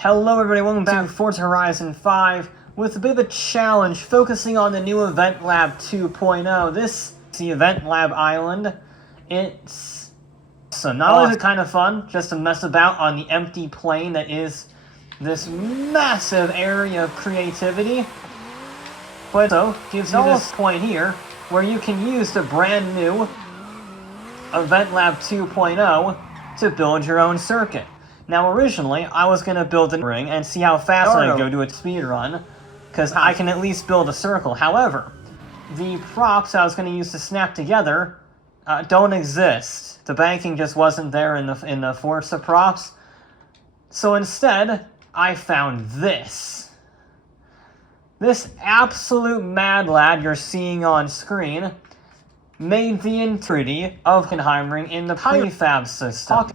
Hello everybody, welcome back to Forza Horizon 5 with a bit of a challenge focusing on the new Event Lab 2.0. This is the Event Lab Island. It's awesome. Not only is it kind of fun just to mess about on the empty plain that is this massive area of creativity, but it also gives you this point here where you can use the brand new Event Lab 2.0 to build your own circuit. Now, originally, I was going to build a ring and see how fast I could go do a speed run, because I can at least build a circle. However, the props I was going to use to snap together don't exist. The banking just wasn't there in the Forza props. So instead, I found this. This absolute mad lad you're seeing on screen made the entirety of Hockenheimring in the prefab system.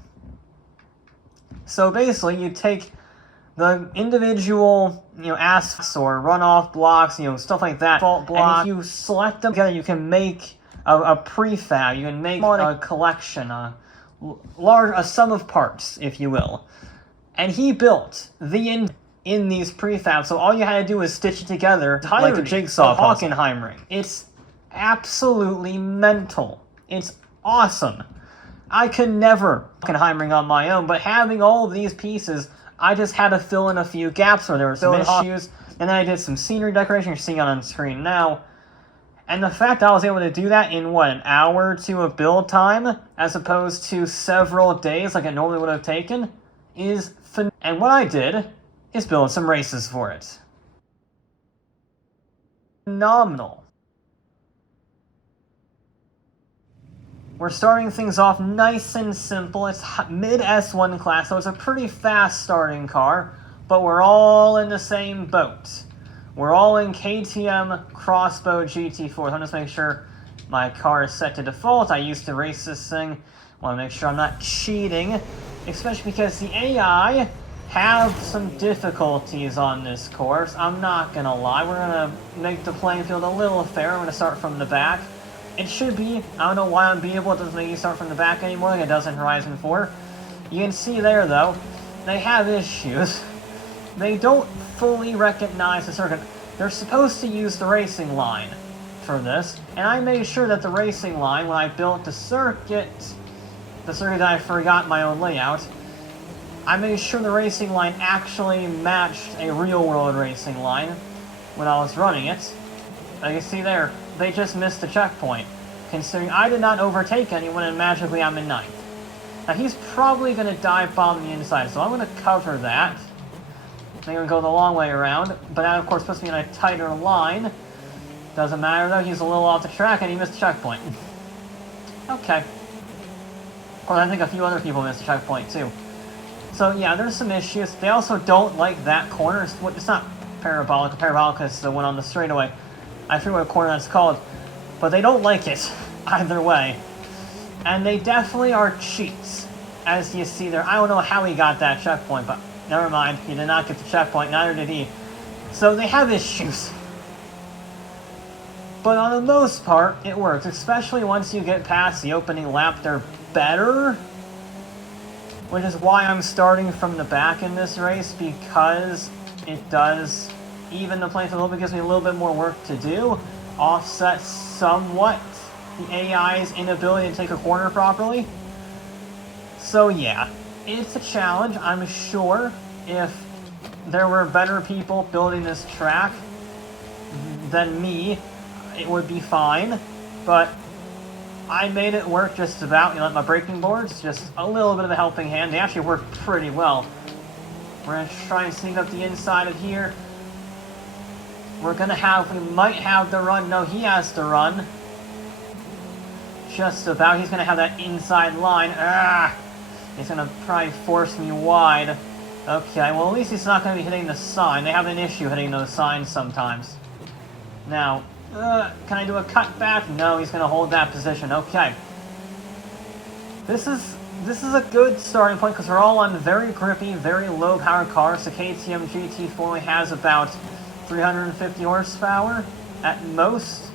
So basically, you take the individual, asphalt or runoff blocks, stuff like that, fault block, and if you select them together, you can make a prefab. You can make a collection, a sum of parts, if you will. And he built the in these prefabs, so all you had to do was stitch it together like a jigsaw puzzle. Hockenheimring. It's absolutely mental. It's awesome. I could never Hockenheimring on my own, but having all of these pieces, I just had to fill in a few gaps where there were some issues, and then I did some scenery decoration you're seeing on screen now. And the fact I was able to do that in, an hour or two of build time, as opposed to several days like it normally would have taken, is phenomenal. And what I did is build some races for it. Phenomenal. We're starting things off nice and simple. It's mid S1 class, so it's a pretty fast starting car, but we're all in the same boat. We're all in KTM Crossbow GT4. So I'm just make sure my car is set to default. I used to race this thing. Want to make sure I'm not cheating, especially because the AI have some difficulties on this course. I'm not gonna lie. We're gonna make the playing field a little fair. I'm gonna start from the back. It should be. I don't know why on Beatable it doesn't make you start from the back anymore like it does in Horizon 4. You can see there, though, they have issues. They don't fully recognize the circuit. They're supposed to use the racing line for this, and I made sure that the racing line, when I built the circuit I forgot my own layout, I made sure the racing line actually matched a real-world racing line when I was running it. Like you see there, they just missed the checkpoint, considering I did not overtake anyone and magically I'm in 9th. Now he's probably going to dive bomb the inside, so I'm going to cover that. I'm going to go the long way around, but that of course puts me in a tighter line. Doesn't matter though, he's a little off the track and he missed the checkpoint. Okay. Of course, I think a few other people missed the checkpoint too. So yeah, there's some issues. They also don't like that corner. It's not parabolic. Parabolic is the one on the straightaway. I forget what corner that's called, but they don't like it either way. And they definitely are cheats, as you see there. I don't know how he got that checkpoint, but never mind. He did not get the checkpoint, neither did he. So they have issues. But on the most part, it works, especially once you get past the opening lap. They're better, which is why I'm starting from the back in this race, because it does even the playing field a little bit, gives me a little bit more work to do, offset somewhat the AI's inability to take a corner properly. So yeah, it's a challenge. I'm sure if there were better people building this track than me, it would be fine, but I made it work just about. Like my braking boards, just a little bit of a helping hand. They actually work pretty well. We're going to try and sneak up the inside of here. We might have the run. No, he has to run. Just about. He's going to have that inside line. He's going to probably force me wide. Okay, well at least he's not going to be hitting the sign. They have an issue hitting those signs sometimes. Now, can I do a cutback? No, he's going to hold that position. Okay. This is a good starting point because we're all on very grippy, very low power cars. The KTM GT4 only has about 350 horsepower at most.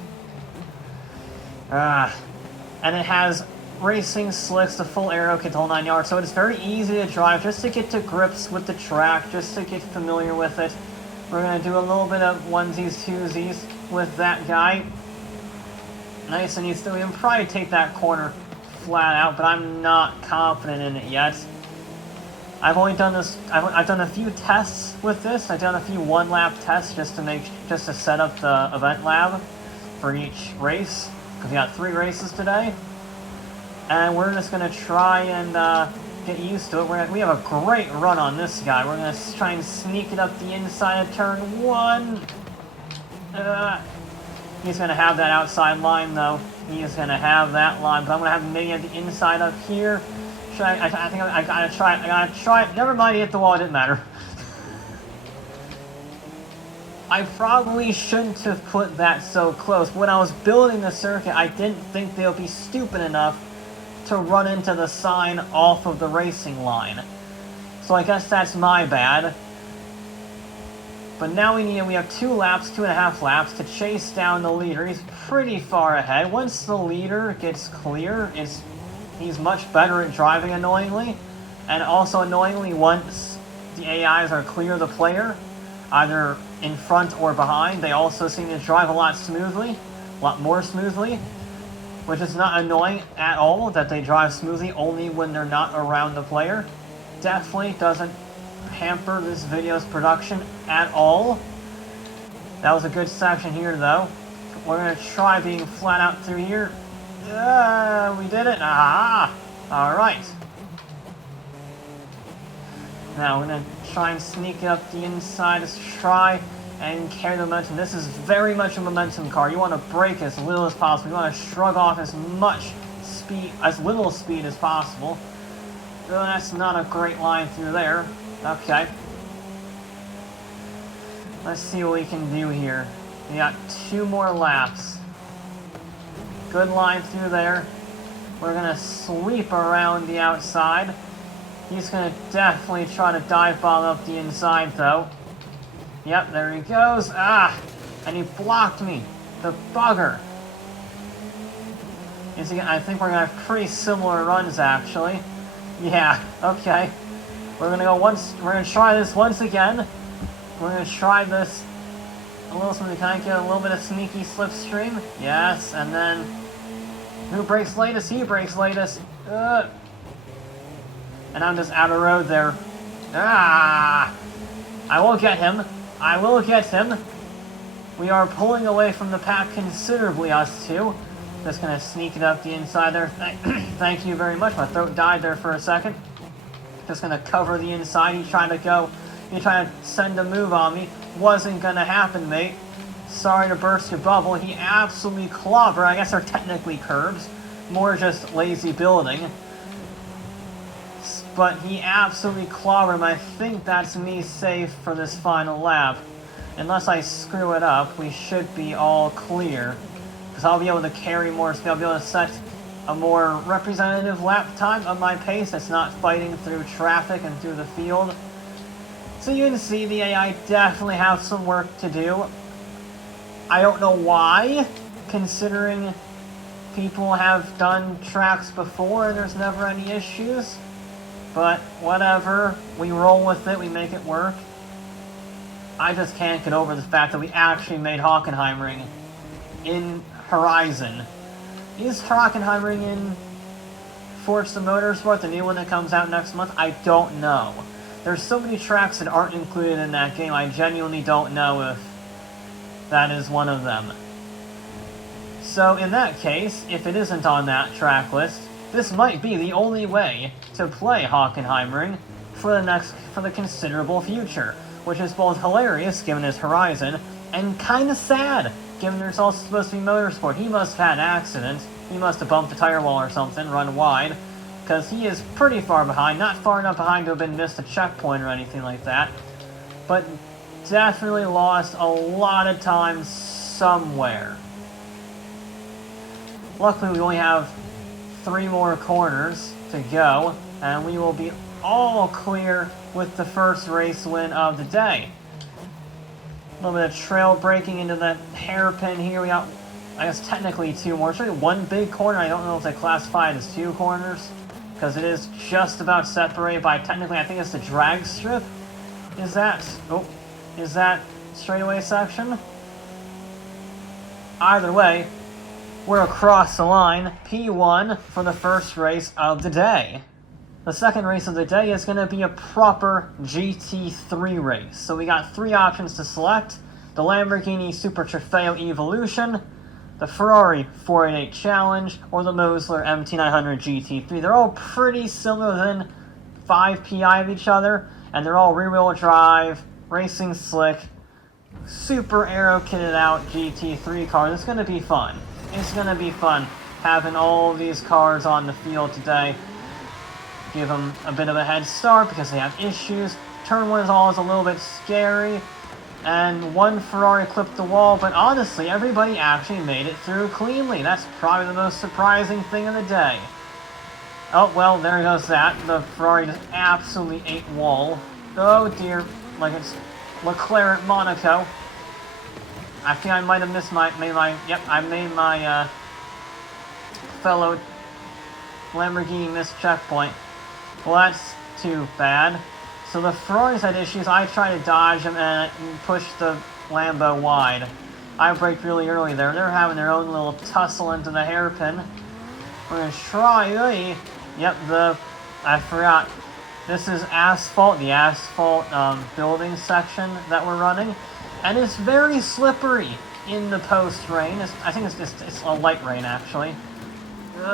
And it has racing slicks, the full aero kit, the whole 9 yards, so it's very easy to drive, just to get to grips with the track, just to get familiar with it. We're going to do a little bit of onesies, twosies with that guy. Nice and easy. We can probably take that corner flat out, but I'm not confident in it yet. I've only done this, I've done a few tests with this. I've done a few one-lap tests just to set up the event lab for each race, because we got 3 races today. And we're just going to try and get used to it. We have a great run on this guy. We're going to try and sneak it up the inside of turn 1. He's going to have that outside line, though. He is going to have that line, but I'm going to have him maybe at the inside up here. I think I gotta try it. I gotta try it. Never mind, he hit the wall. It didn't matter. I probably shouldn't have put that so close. When I was building the circuit, I didn't think they would be stupid enough to run into the sign off of the racing line. So I guess that's my bad. But now we have 2 laps, 2.5 laps to chase down the leader. He's pretty far ahead. Once the leader gets clear, he's much better at driving, annoyingly. And also annoyingly, once the AIs are clear of the player, either in front or behind, they also seem to drive a lot more smoothly, which is not annoying at all that they drive smoothly only when they're not around the player. Definitely doesn't hamper this video's production at all. That was a good section here, though. We're going to try being flat out through here. We did it. Ah! Alright. Now we're going to try and sneak it up the inside. Let's try and carry the momentum. This is very much a momentum car. You want to brake as little as possible. You want to shrug off as little speed as possible. Oh, that's not a great line through there. Okay. Let's see what we can do here. We got 2 more laps. Good line through there. We're going to sweep around the outside. He's going to definitely try to dive bomb up the inside, though. Yep, there he goes. Ah! And he blocked me. The bugger. I think we're going to have pretty similar runs, actually. Yeah, okay. We're going to try this once again. We're going to try this a little something to kind of get a little bit of sneaky slipstream. Yes, and then who brakes latest? He brakes latest. And I'm just out of road there. Ah! I will get him. I will get him. We are pulling away from the pack considerably, us two. Just going to sneak it up the inside there. Thank you very much. My throat died there for a second. Just going to cover the inside. He's trying to send a move on me. Wasn't going to happen, mate. Sorry to burst your bubble. He absolutely clobbered. I guess they're technically curbs. More just lazy building. But he absolutely clobbered him. I think that's me safe for this final lap. Unless I screw it up, we should be all clear. Because I'll be able to carry more speed. I'll be able to set a more representative lap time of my pace that's not fighting through traffic and through the field. So you can see the AI definitely have some work to do. I don't know why, considering people have done tracks before and there's never any issues. But whatever, we roll with it, we make it work. I just can't get over the fact that we actually made Hockenheimring in Horizon. Is Hockenheimring in Forza Motorsport, the new one that comes out next month? I don't know. There's so many tracks that aren't included in that game, I genuinely don't know if that is one of them. So in that case, if it isn't on that track list, this might be the only way to play Hockenheimring for the considerable future, which is both hilarious given his Horizon and kind of sad given there's also supposed to be Motorsport. He must have had an accident. He must have bumped a tire wall or something, run wide, because he is pretty far behind. Not far enough behind to have been missed a checkpoint or anything like that, but definitely lost a lot of time somewhere. Luckily, we only have 3 more corners to go, and we will be all clear with the first race win of the day. A little bit of trail braking into that hairpin here. We got I guess technically two more. It's really one big corner. I don't know if they classify it as two corners, because it is just about separated by, technically, I think it's the drag strip. Is that straightaway section? Either way, we're across the line. P1 for the first race of the day. The second race of the day is going to be a proper GT3 race. So we got three options to select: the Lamborghini Super Trofeo Evolution, the Ferrari 488 Challenge, or the Mosler MT900 GT3. They're all pretty similar, within 5 PI of each other, and they're all rear-wheel drive, racing slick, super aero-kitted out GT3 cars. It's going to be fun. It's going to be fun having all these cars on the field today. Give them a bit of a head start because they have issues. Turn 1 is always a little bit scary. And one Ferrari clipped the wall, but honestly, everybody actually made it through cleanly. That's probably the most surprising thing of the day. Oh, well, there goes that. The Ferrari just absolutely ate wall. Oh dear, like it's Leclerc at Monaco. I think I might have I made my fellow Lamborghini miss checkpoint. Well, that's too bad. So the Ferraris had issues. I tried to dodge them and push the Lambo wide. I braked really early there. They're having their own little tussle into the hairpin. We're gonna try. Yep, I forgot. This is asphalt, the asphalt building section that we're running, and it's very slippery in the post rain. I think it's a light rain actually.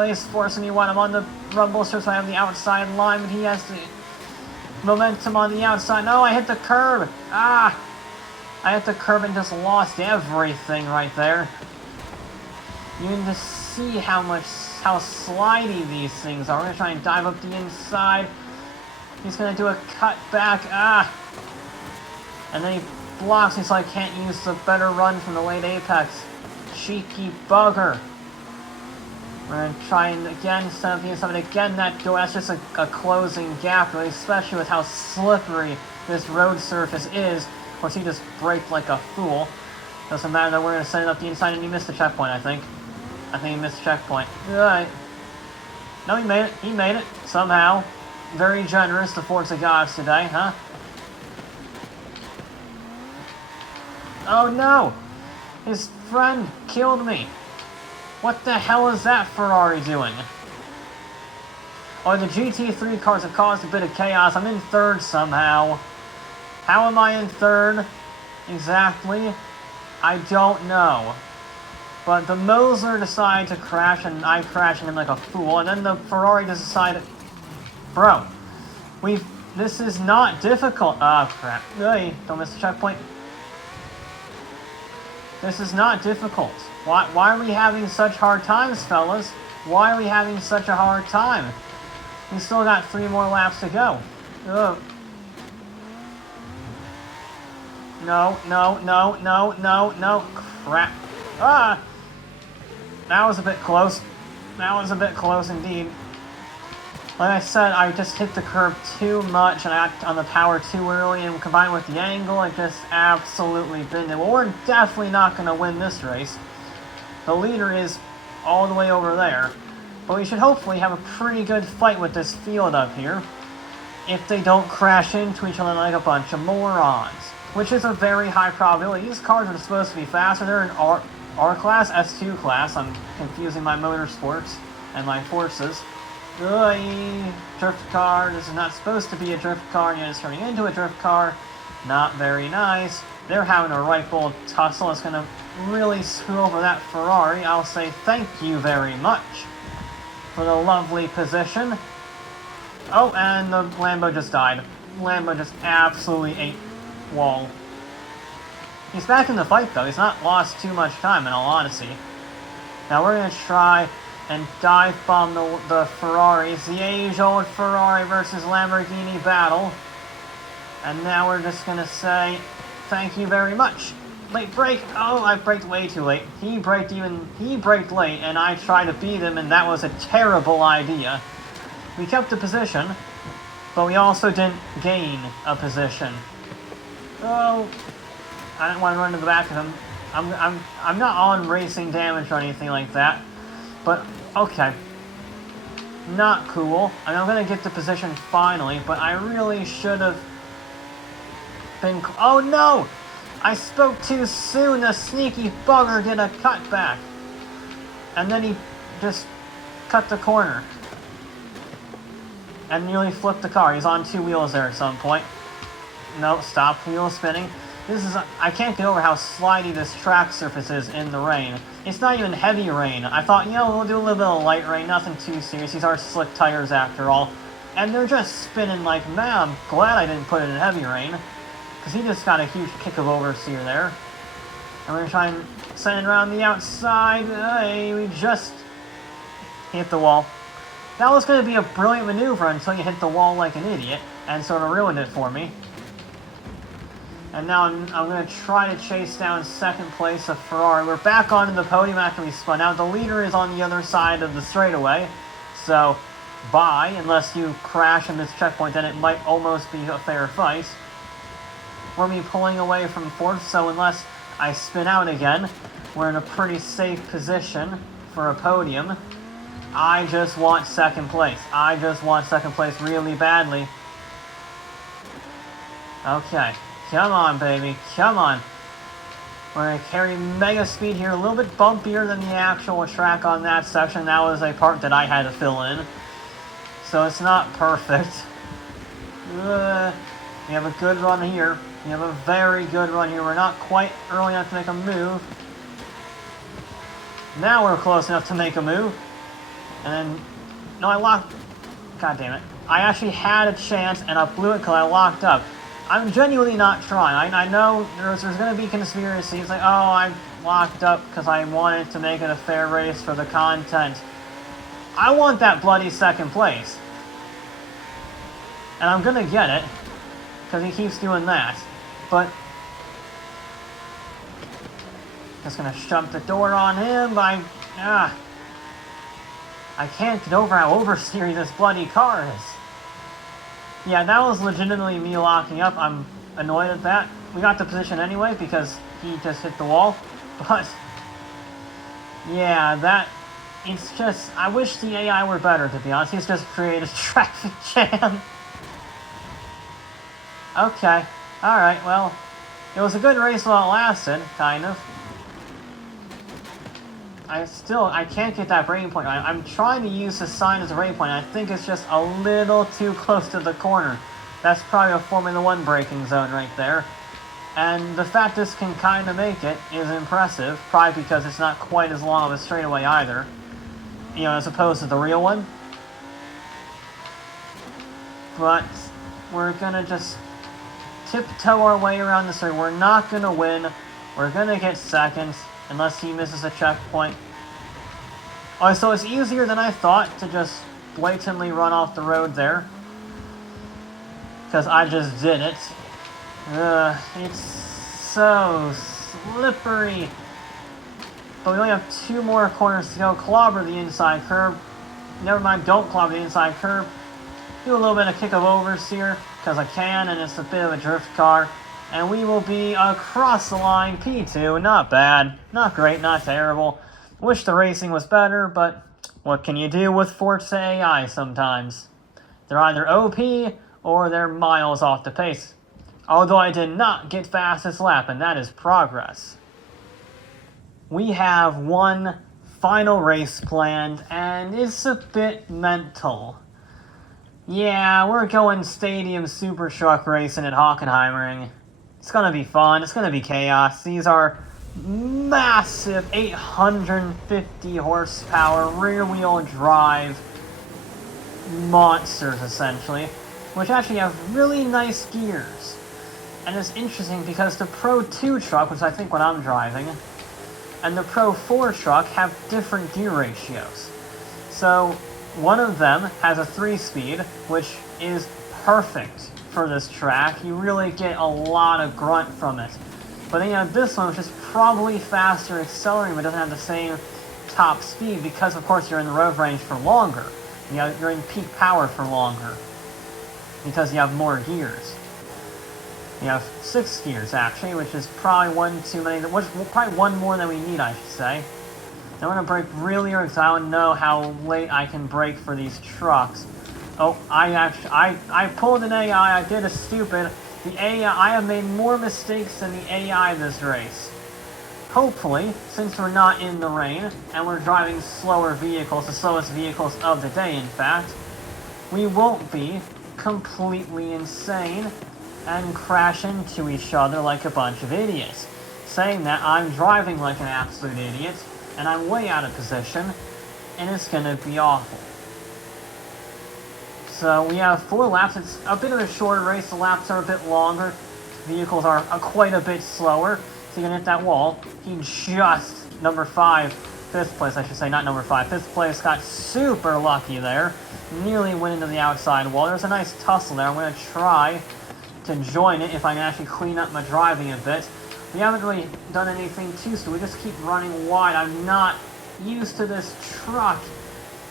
He's forcing me when I'm on the rumble strip, so I have the outside line, but he has the momentum on the outside. No, I hit the curb. I hit the curb and just lost everything right there. You can just see how slidey these things are. We're gonna try and dive up the inside. He's gonna do a cut back. And then he blocks me so I can't use the better run from the late apex. Cheeky bugger. We're going to try and again set up the inside. Again, that door, that's just a closing gap, really, especially with how slippery this road surface is. Of course, he just braked like a fool. Doesn't matter that we're going to set it up the inside, and he missed the checkpoint, I think. I think he missed the checkpoint. Alright. No, he made it. He made it. Somehow. Very generous, the Forza gods today, huh? Oh no! His friend killed me. What the hell is that Ferrari doing? Oh, the GT3 cars have caused a bit of chaos. I'm in third somehow. How am I in third? Exactly. I don't know. But the Mosler decided to crash, and I crashed him like a fool. And then the Ferrari just decided... Bro. This is not difficult. Ah, crap. Hey, don't miss the checkpoint. This is not difficult. Why are we having such hard times, fellas? Why are we having such a hard time? We still got 3 more laps to go. Ugh. No. Crap. That was a bit close. That was a bit close indeed. Like I said, I just hit the curb too much, and I got on the power too early, and combined with the angle, I just absolutely binned it. Well, we're definitely not going to win this race. The leader is all the way over there. But we should hopefully have a pretty good fight with this field up here, if they don't crash into each other like a bunch of morons. Which is a very high probability. These cars are supposed to be faster. They're in R class, S2 class. I'm confusing my motorsports and my Forzas. Drift car. This is not supposed to be a drift car, and yet it's turning into a drift car. Not very nice. They're having a right old tussle. It's going to really screw over that Ferrari. I'll say thank you very much for the lovely position. Oh, and the Lambo just died. Lambo just absolutely ate wall. He's back in the fight, though. He's not lost too much time, in all honesty. Now we're going to try and dive bomb the Ferraris. The age-old Ferrari versus Lamborghini battle. And now we're just going to say thank you very much. Late break. Oh, I braked way too late. He braked late, and I tried to beat him, and that was a terrible idea. We kept the position, but we also didn't gain a position. Oh, I didn't want to run to the back of him. I'm not on racing damage or anything like that. But, okay. Not cool. I mean, I'm gonna get the position finally, but I really should have been... Oh no! I spoke too soon! The sneaky bugger did a cutback. And then he just cut the corner. And nearly flipped the car. He's on two wheels there at some point. No, stop. Wheel spinning. I can't get over how slidey this track surface is in the rain. It's not even heavy rain. I thought, we'll do a little bit of light rain, nothing too serious. These are slick tires after all. And they're just spinning like mad. I'm glad I didn't put it in heavy rain. Because he just got a huge kick of oversteer there. And we're going to try and send it around the outside. Hey, we just hit the wall. That was going to be a brilliant maneuver until you hit the wall like an idiot. And sort of ruined it for me. And now I'm going to try to chase down second place of Ferrari. We're back onto the podium after we spun out. The leader is on the other side of the straightaway. So, bye. Unless you crash in this checkpoint, then it might almost be a fair fight. We're going to be pulling away from fourth, so unless I spin out again, we're in a pretty safe position for a podium. I just want second place. I just want second place really badly. Okay. Come on, baby. Come on. We're going to carry mega speed here. A little bit bumpier than the actual track on that section. That was a part that I had to fill in. So it's not perfect. We have a good run here. We have a very good run here. We're not quite early enough to make a move. Now we're close enough to make a move. And then... No, I locked... God damn it. I actually had a chance and I blew it because I locked up. I'm genuinely not trying. I know there's going to be conspiracies like, oh, I locked up because I wanted to make it a fair race for the content. I want that bloody second place. And I'm going to get it because he keeps doing that. But just going to shut the door on him. I can't get over how oversteery this bloody car is. Yeah, that was legitimately me locking up. I'm annoyed at that. We got the position anyway because he just hit the wall. But, yeah, it's just... I wish the AI were better, to be honest. He's just created a traffic jam. Okay. Alright, well, it was a good race while it lasted, kind of. I can't get that braking point. I'm trying to use the sign as a braking point. I think it's just a little too close to the corner. That's probably a Formula 1 braking zone right there. And the fact this can kind of make it is impressive. Probably because it's not quite as long of a straightaway either. As opposed to the real one. But we're going to just tiptoe our way around this area. We're not going to win. We're going to get second. Unless he misses a checkpoint. Oh, so it's easier than I thought to just blatantly run off the road there. Because I just did it. It's so slippery. But we only have 2 more corners to go. Clobber the inside curb. Never mind, don't clobber the inside curb. Do a little bit of kick of oversteer. Because I can, and it's a bit of a drift car. And we will be across the line, P2. Not bad. Not great, not terrible. Wish the racing was better, but what can you do with Forza AI sometimes? They're either OP or they're miles off the pace. Although I did not get fastest lap, and that is progress. We have one final race planned, and it's a bit mental. Yeah, we're going stadium super truck racing at Hockenheimring. It's gonna be fun. It's gonna be chaos. These are massive 850 horsepower rear-wheel drive monsters, essentially, which actually have really nice gears. And it's interesting because the Pro 2 truck, which I think what I'm driving, and the Pro 4 truck have different gear ratios. So one of them has a 3-speed, which is perfect for this track. You really get a lot of grunt from it. But then you have this one, which is probably faster accelerating, but doesn't have the same top speed because, of course, you're in the road range for longer. You're in peak power for longer because you have more gears. We have 6 gears, actually, which is probably one too many, probably one more than we need, I should say. I'm going to brake really early because I don't know how late I can brake for these trucks. Oh, I pulled an AI, I did a stupid. The AI, I have made more mistakes than the AI this race. Hopefully, since we're not in the rain, and we're driving slower vehicles, the slowest vehicles of the day, in fact, we won't be completely insane and crash into each other like a bunch of idiots. Saying that, I'm driving like an absolute idiot, and I'm way out of position, and it's gonna be awful. So we have 4 laps. It's a bit of a shorter race. The laps are a bit longer. Vehicles are quite a bit slower. So you're gonna hit that wall. He just, number 5, 5th place, I should say, not number 5. 5th place got super lucky there. Nearly went into the outside wall. There's a nice tussle there. I'm gonna try to join it if I can actually clean up my driving a bit. We haven't really done anything too stupid. We just keep running wide. I'm not used to this truck.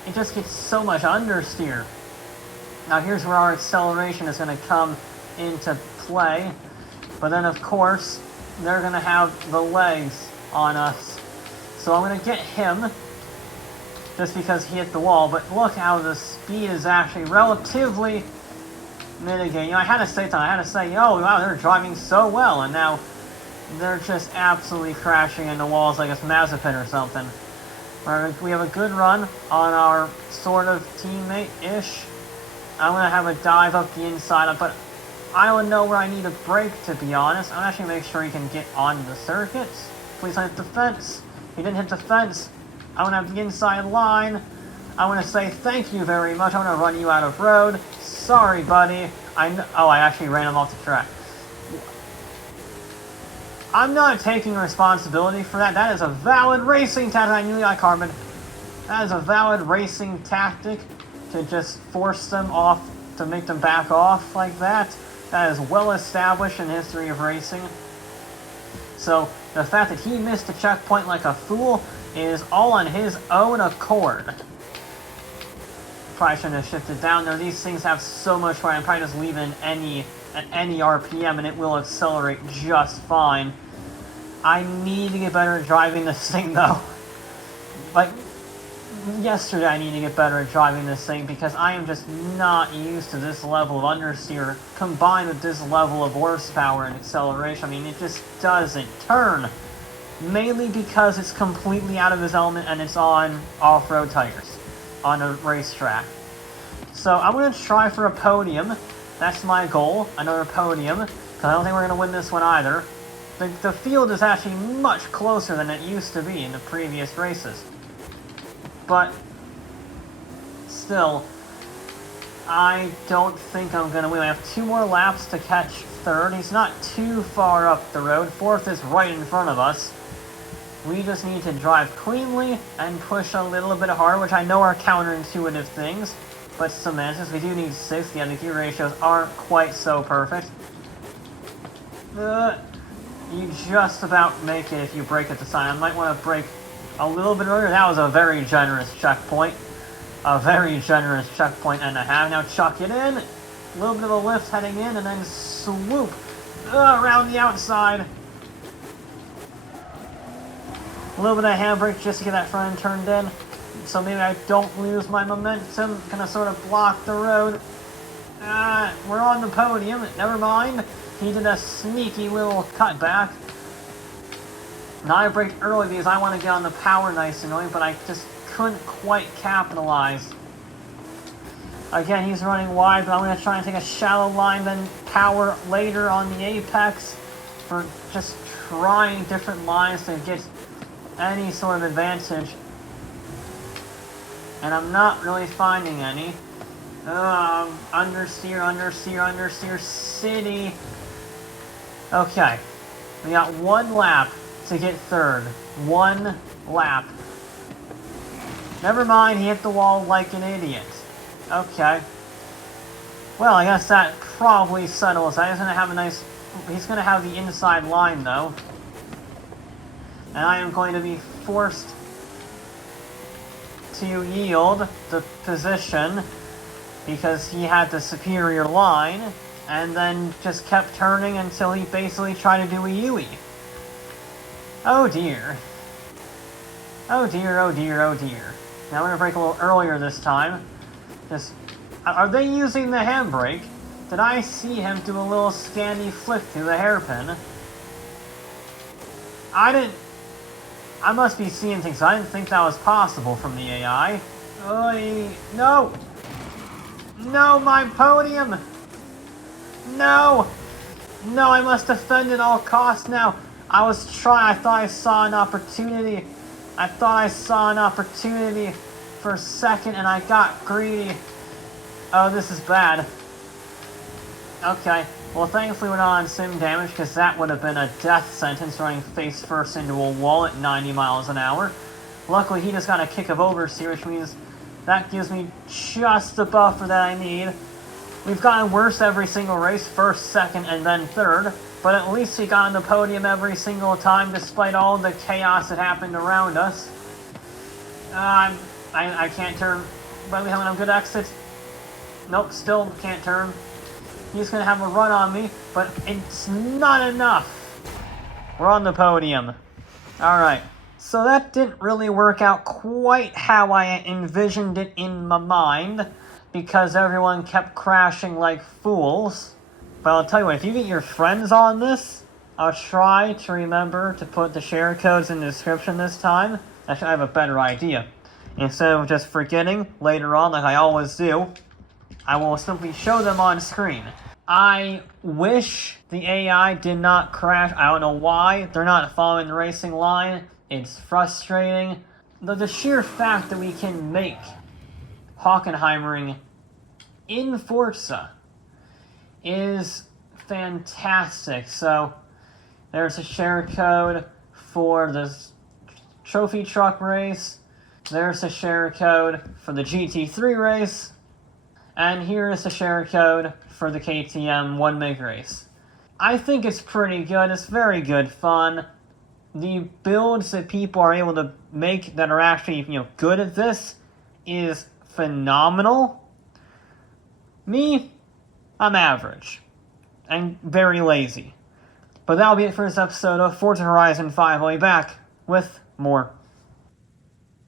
It just gets so much understeer. Now here's where our acceleration is going to come into play. But then of course, they're going to have the legs on us. So I'm going to get him just because he hit the wall. But look how the speed is actually relatively mitigating. You know, I had to say something. I had to say, oh wow, they're driving so well. And now they're just absolutely crashing into walls like it's Mazepin or something. We have a good run on our sort of teammate-ish. I'm going to have a dive up the inside, but I don't know where I need a brake, to be honest. I'm actually going to make sure he can get on the circuits. Please don't hit the fence. He didn't hit the fence. I want to have the inside line. I want to say thank you very much. I want to run you out of road. Sorry, buddy. Oh, I actually ran him off the track. I'm not taking responsibility for that. That is a valid racing tactic. I knew that, Carbon. That is a valid racing tactic to just force them off, to make them back off like that. That is well established in the history of racing. So, the fact that he missed a checkpoint like a fool is all on his own accord. Probably shouldn't have shifted down there. These things have so much power. I'm probably just leaving at any RPM and it will accelerate just fine. I need to get better at driving this thing though. Like, yesterday I need to get better at driving this thing because I am just not used to this level of understeer combined with this level of horsepower and acceleration. I mean, it just doesn't turn. Mainly because it's completely out of his element and it's on off-road tires on a racetrack. So I'm going to try for a podium. That's my goal, another podium, because I don't think we're going to win this one either. The field is actually much closer than it used to be in the previous races. But still, I don't think I'm going to win. I have 2 more laps to catch 3rd. He's not too far up the road. 4th is right in front of us. We just need to drive cleanly and push a little bit harder, which I know are counterintuitive things, but semantics. We do need 6. The other gear ratios aren't quite so perfect. You just about make it if you brake at the sign. I might want to brake a little bit earlier. That was a very generous checkpoint. A very generous checkpoint and a half. Now chuck it in. A little bit of a lift heading in and then swoop around the outside. A little bit of handbrake just to get that front end turned in. So maybe I don't lose my momentum. Gonna sort of block the road. We're on the podium. Never mind. He did a sneaky little cutback. Now I braked early because I want to get on the power nice and early, but I just couldn't quite capitalize. Again, he's running wide, but I'm going to try and take a shallow line, then power later on the apex for just trying different lines to get any sort of advantage. And I'm not really finding any. Understeer, city. Okay, we got 1 lap to get 3rd. 1 lap. Never mind, he hit the wall like an idiot. Okay. Well, I guess that probably settles. He's gonna have the inside line though. And I am going to be forced to yield the position because he had the superior line. and then just kept turning until he basically tried to do a Yui. Oh dear. Oh dear, oh dear, oh dear. Now I'm gonna brake a little earlier this time. Just, are they using the handbrake? Did I see him do a little scanny flick through the hairpin? I must be seeing things. I didn't think that was possible from the AI. Oy, no! No, my podium! No! No, I must defend at all costs now. I thought I saw an opportunity. I thought I saw an opportunity for a second and I got greedy. Oh, this is bad. Okay, well thankfully we're not on sim damage because that would have been a death sentence running face first into a wall at 90 miles an hour. Luckily he just got a kick of oversteer, which means that gives me just the buffer that I need. We've gotten worse every single race, first, second, and then third, but at least we got on the podium every single time despite all the chaos that happened around us. I can't turn, but we have a good exit. Nope, still can't turn. He's gonna have a run on me, but it's not enough. We're on the podium. Alright, so that didn't really work out quite how I envisioned it in my mind, because everyone kept crashing like fools. But I'll tell you what, if you get your friends on this, I'll try to remember to put the share codes in the description this time. Actually, I have a better idea. Instead of just forgetting later on like I always do, I will simply show them on screen. I wish the AI did not crash. I don't know why. They're not following the racing line. It's frustrating. The sheer fact that we can make Hockenheimring in Forza is fantastic. So there's a share code for the trophy truck race. There's a share code for the GT3 race. And here is the share code for the KTM 1 MIG race. I think it's pretty good. It's very good fun. The builds that people are able to make that are actually, good at this is phenomenal. Me, I'm average. And very lazy. But that'll be it for this episode of Forza Horizon 5. I'll be back with more